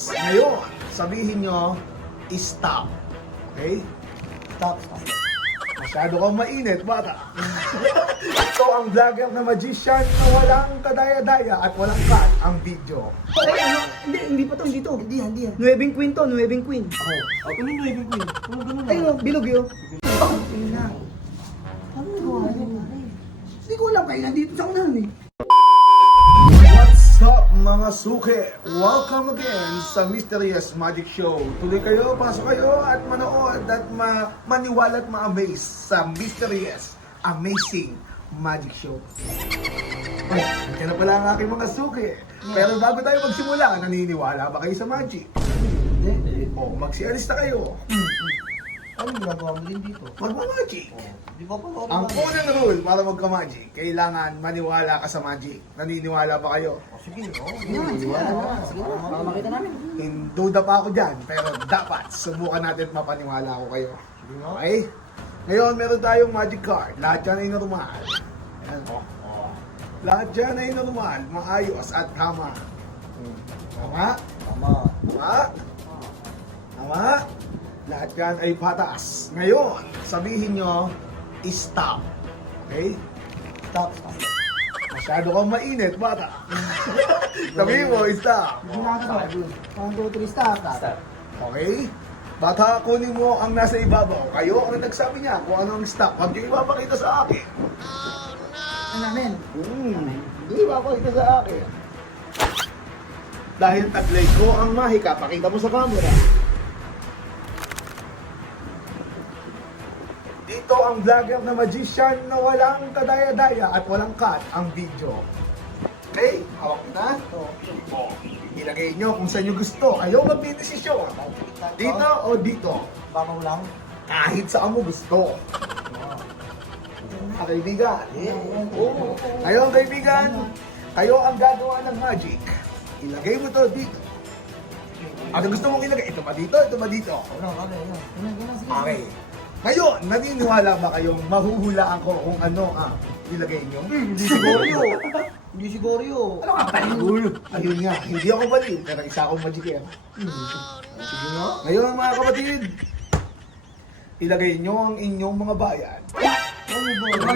Ngayon, sabihin nyo, stop. Okay? Stop. Masyado kang mainit, bata. Ito ang vlogger na magician na walang kadaya-daya at walang cut ang video. Ay, ano? Hindi pa to, hindi to. Hindi. Nueving Queen to, Nueving Queen. Ako yung Nueving Queen. Ano ganun Ay, no, bilog yun. Oh, yun na. Ano nagawa yun? Hindi ko alam kayo, nandito sa unahan eh. What's up mga suke? Welcome again sa Mysterious Magic Show. Tuloy kayo, pasok kayo at manood at maniwala at ma-amaze sa Mysterious Amazing Magic Show. Ay, nandiyan na pala ang aking mga suke. Pero bago tayo magsimula, naniniwala ba kayo sa magic? Hindi. O, magsialis na kayo. Ano ginagawa mo din dito? Magma-magic. Di ba pa Ang unang rule para magka-magic, kailangan maniwala ka sa magic. Naniniwala ba kayo? Sige, Sige na. Para makita namin. Duda pa ako dyan, pero dapat subukan natin mapaniwala ko kayo. Okay? Ngayon, meron tayong magic card. Lahat yan ay normal. Ayan. Lahat yan ay normal, maayos at tama. Tama? Tama. Tama? Tama? Lahat yan ay patas. Ngayon, sabihin nyo, stop. Okay? Stop. Masyado kang mainit, bata. Sabihin mo, stop. Hindi na ito. 1, 2, 3, stop. Okay? Bata, kunin mo ang nasa ibabaw. Kayo ang nagsabi niya kung ano ang stop. Huwag niyo ipapakita sa akin. Ano namin? Hindi ipapakita sa akin. Dahil taglay ko ang mahika, pakita mo sa camera. Dito ang vlogger na magician na walang kadaya-daya at walang cut ang video. Okay? Hawak na? O, ilagay nyo kung saan nyo gusto. Kayo magdidesisyon. Dito o dito. Baka lang. Kahit saan mo gusto. Kaibigan. Oo. Ngayon, kaibigan, kayo ang gagawa ng magic. Ilagay mo to dito. Ano gusto mong ilagay? Ito ba dito? Ito ba dito? Okay. Ngayon, naniniwala ba kayong mahuhulaan ko kung ano ang ilagay nyo? Hindi siguro yun. Hindi siguro yun. Ano ka baliw? Ayun nga, hindi ako baliw, pero isa akong magician. Sige nga. Ngayon mga kapatid, ilagay nyo ang inyong mga bayan. Ano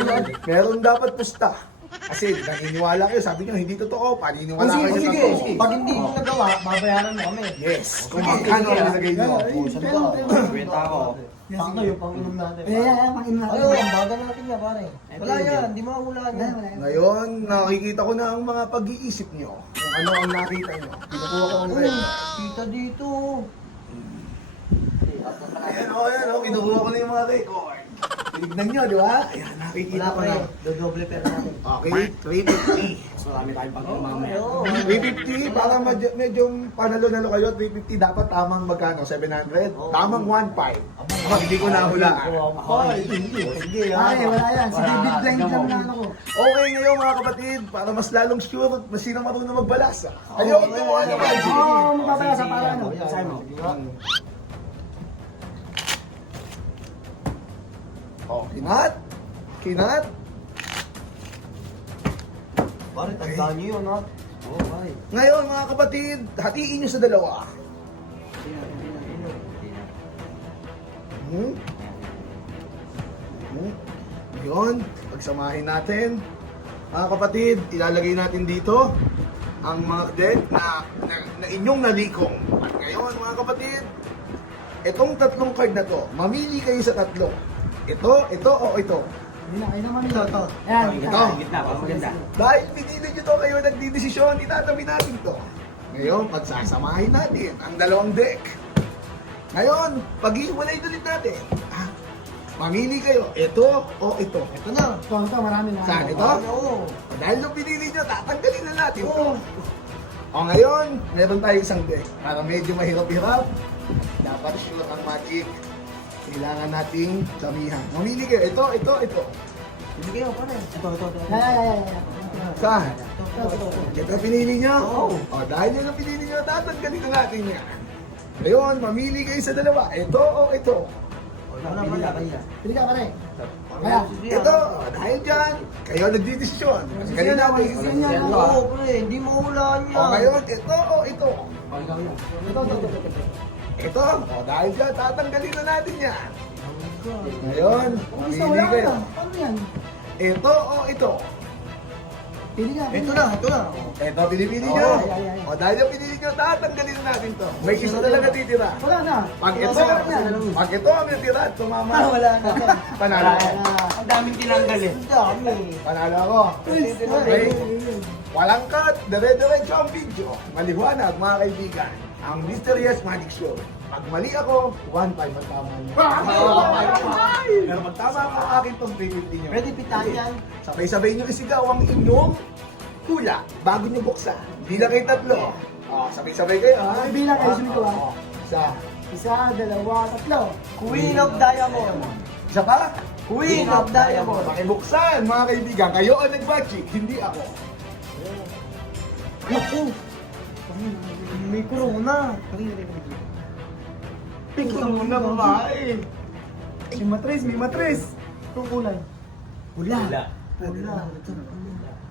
ba? Meron dapat pusta. Kasi naniniwala kayo, sabi nyo, hindi totoo, paniniwala kayo sa Sige. totoo. Pag hindi mo nagawa, babayaran mo kami. Yes, kung magkano ang ilagay nyo. Saan ba? Kwenta ako. Pang yung pang-inom natin. Pang-inom natin. Ayun, ang baga natin yan, pare. Wala yan, di mahulaan yan. Ngayon, nakikita ko na ang mga pag-iisip nyo. Kung ano ang nakita nyo. Pinukuha ko ang red. Kita dito. Ayan o, pinukuha ko na yung mga record. Tignan nyo, di ba? Ayan, nakikita Wala ko pa na. rin. Dodoble pera natin. Okay, 350. Mas marami tayong pag mamaya. 350, para medyo panalo-nalo kayo. 350, dapat tamang magkano? 700? Tamang 1.5. Hindi ko nahulaan. Sige, Ay, wala yan. Sige, big blind lang na ano ko. Okay ngayon mga kapatid, para mas lalong sure na sino marunong magbalasa. Ayoko gumawa ng magic. Oo, magpapalasa para ano. Saan mo? Oh, kinat. Kinat. Pare, tandaan nyo yun, ha? Oo, pare. Ngayon mga kapatid, hatiin nyo sa dalawa. Hmm? Ngayon, pagsamahin natin. Mga kapatid, ilalagay natin dito ang mga deck na inyong nalikong. At ngayon mga kapatid, itong tatlong card na to, mamili kayo sa tatlo. Ito, o ito. Hindi na, kayo naman ito. Ayan, Ayan, ito. Gitna, para maganda. Dahil pinili nyo to, kayo nagdidesisyon, itatabi natin to. Ngayon, pagsasamahin natin ang dalawang deck. Ngayon, pag-iwalay ulit natin. Mamili kayo, ito o ito. Ito na. Ito, marami na. Saan ito? Oo. Dahil nung pinili nyo, tatanggalin na natin to. O ngayon, meron tayo isang deck. Para medyo mahirap-hirap, dapat sure ang magic. Kailangan nating samihan. Mamili kayo, ito. Hindi kayo, pare. Ito. Ay. Saan? Ito. Ito pinili nyo? Oo. O dahil yun ang pinili nyo, tatanggalin na natin yan. Ngayon, mamili kayo sa dalawa. Ito o ito. Wala, pare. Pili ka, pare. Kaya. Ito, dahil dyan, kayo nagdidesisyon. Ganun natin. Desisyon yan. Oo, pre. Hindi mahulaan O yan. ngayon, ito o ito. Ito, dahil dyan, tatanggalin na natin yan. Ngayon, Isa pili wala kayo. ka. Ano yan? Ito o ito? Pili ka. Ito na. Ito, pinipili Oh, nyo. ay. O dahil yung pinili nyo, tatanggalin na natin to. May isa talaga titira. Wala na. Pag ito, Wala na yan. pag ito ang natira at tumama, Wala na. panalo ako. Ang daming tinanggal eh. Ang dami. Panalo ako. Okay? Walang cut, dire-diretso ang video. Maliwanag mga kaibigan. Ang Mysterious Magic Show. Pag mali ako, 1-5 ang tama niyo. Pero pag tama ako, akin tong 350 nyo. Pwede pitaan yan. Sabay-sabay nyo isigaw ang inyong hula bago nyo buksan. Bilang kayo tatlo. Sabay-sabay kayo ha. Ay, bilang kayo, sumigaw, ha? Isa. Isa, dalawa, tatlo. Queen of Diamond. Isa pa? Queen of Diamond. Pakibuksan mga kaibigan. Kayo ang nag-magic, hindi ako. Naku. May corona. Pink Una babae. May matris, may matris. Itong kulay. Wala.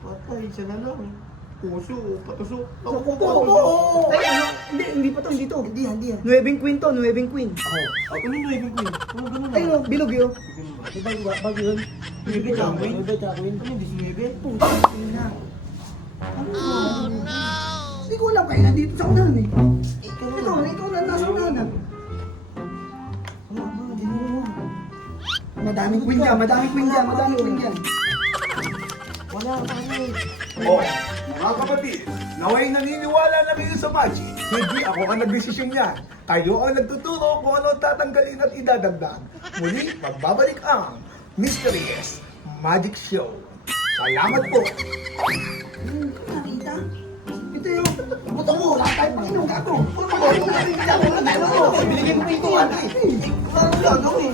Patay, siya na lang. Puso, patusok. Oo. Ay, ano? Hindi pa to, hindi to. Hindi yan. Nueving Queen to, Nueving Queen. Ako nung Nueving Queen. Ano ganun Ay, no, bilog yun. Bago yun. Nueve tsaka Queen? Nueve tsaka Queen? Ano hindi si Nueve? Yun na. Oh, no. Hindi ko alam, kaya nandito sa unahan eh. Ikaw na, nasa unahan na. Madaming queen dyan, madaming queen dyan, madaming queen dyan. Wala. Oh, mga kapatid, naway naniniwala na kayo sa magic. Hindi ako ang nagdesisyon yan. Kayo ang nagtuturo kung ano tatanggalin at idadagdag. Muli, magbabalik ang Mysterious Magic Show. Salamat po. Nakita? Ito yung... Puto mo, wala tayong Panginoon gago. Puto mo, wala tayong Panginoon gago. Binigyan mo ito yan. Ano yan, ano eh.